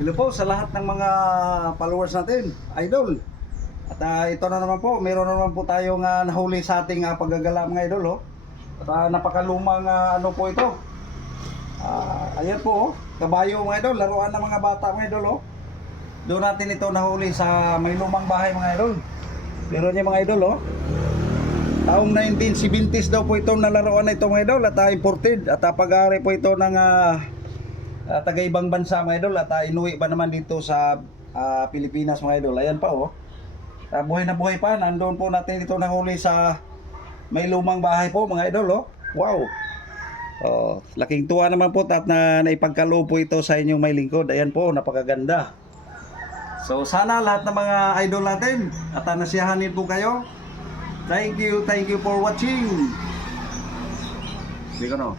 Hello po sa lahat ng mga followers natin, idol. At ito na naman po, meron na naman po tayong nahuli sa ating paggagala mga idol. At napakalumang ano po ito. Ayan po, kabayo mga idol, laruan ng mga bata mga idol. Doon natin ito nahuli sa may lumang bahay mga idol. Meron niya mga idol. Taong 1970s daw po itong nalaruan na ito mga idol at imported. At pag-aari po ito ng taga-ibang bansa mga idol. At inuwi ba naman dito sa Pilipinas mga idol. Ayan pa buhay na buhay pa. Nandoon po natin ito nahuli sa may lumang bahay po mga idol. Wow. Laking tuwa naman po at naipagkaloob po ito sa inyong may lingkod. Ayan po, napakaganda. So sana lahat ng mga idol natin at nasiyahanin po kayo. Thank you for watching. Hindi ko no.